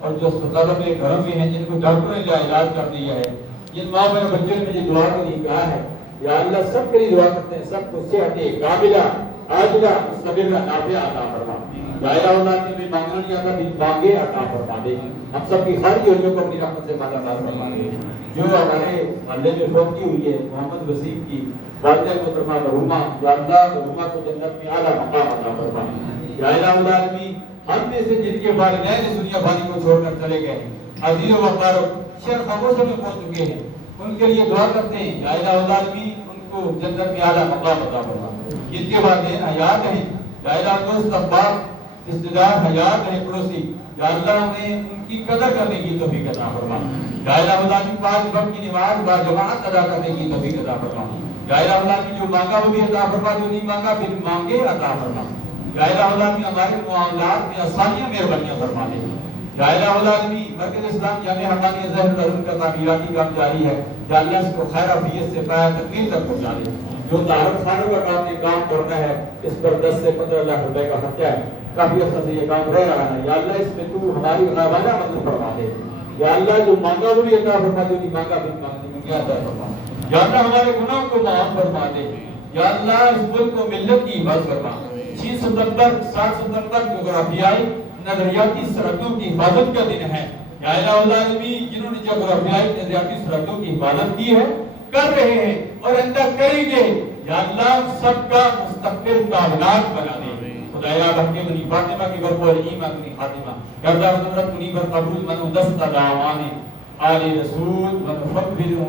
اور جو اسپتالوں میں گھروں میں ہیں جن کو ڈاکٹروں نے علاج کر دیا ہے، جن ماں بہن بچوں نے مجھے دعا کے لیے کہا ہے، یا اللہ سب کے لیے دعا کرتے ہیں، سب کو صحت کاملہ عاجلہ مستمرہ نافعہ عطا فرما۔ یا الہ اولاد میں مانگنا نہیں آتا، بھی مانگے عطا فرما دے۔ ہم سب کی ہر جوڑیوں کو اپنی رحمت سے مالا مال فرما دے۔ جو ہمارے محلے میں فوت کی ہوئی ہے محمد وسیم کی والدہ محترمہ مرحومہ، یا اللہ مرحومہ کو جنت میں اعلیٰ مقام عطا فرما۔ یا الہ العالمین ہم میں سے جن کے والدین اس دنیا بھاری کو چھوڑ کر چلے گئے، عزیز و مبارک شیخ خاموشوں میں پہنچ چکے ہیں، ان کے لیے دعا کرتے ہیں یا الہ العالمین ان کو جنت میں اعلیٰ مقام عطا فرما۔ جن کے والدین حیات ہیں، یا الہ دوست احباب رشتہ دار حیات ہیں پڑوسی، یا اللہ ہمیں ان کی قدر کرنے کی توفیق عطا فرما۔ یا الہ العالمین پانچ وقت کی نماز با جماعت ادا کرنے کی توفیق عطا فرما۔ یا الہ العالمین جو مانگا وہ بھی عطا فرما، جو نہیں مانگا پھر مانگے عطا فرما۔ یا الہ العالمین ہمارے معاملات میں آسانیاں مہربانیاں فرما دے۔ یا الہ العالمین مرکز اسلام جامعہ حقانی ظہر تعلیم کا تعمیراتی کام جاری ہے، یا اللہ اس کو خیر عافیت سے پایا تکمیل تک پہنچا دے۔ جو طاہرت خانوں کا کام یہ کام کرنا ہے، اس پر 10 سے 15 لاکھ روپے کا خرچہ ہے، کافی عرصہ سے یہ کام رہ رہا ہے، یا اللہ اس میں تو ہماری غائبانہ مدد فرما دے۔ یا اللہ جو مانگا وہ بھی عطا فرما دے، نہیں مانگا بھی مانگنے عطا فرما۔ یا اللہ ہمارے گناہوں کو معاف فرما دے۔ یا اللہ اس ملک کو ملت کی حفاظت فرما۔ 6 ستمبر 7 ستمبر جغرافیائی نظریاتی سرحدوں کی حفاظت کا دن ہے۔ یا الہ العالمین جنہوں نے جغرافیائی نظریاتی سرحدوں کی حفاظت کی ہے، کر رہے ہیں اور اندر کریں گے، یا اللہ سب کا مستقبل کائنات بنا دے۔ خدایا حق بنی فاطمہ کی برپور ایمان بنی فاطمہ گردہ رحمت منی پر قبول منو دست دعوان آل رسول ونفقر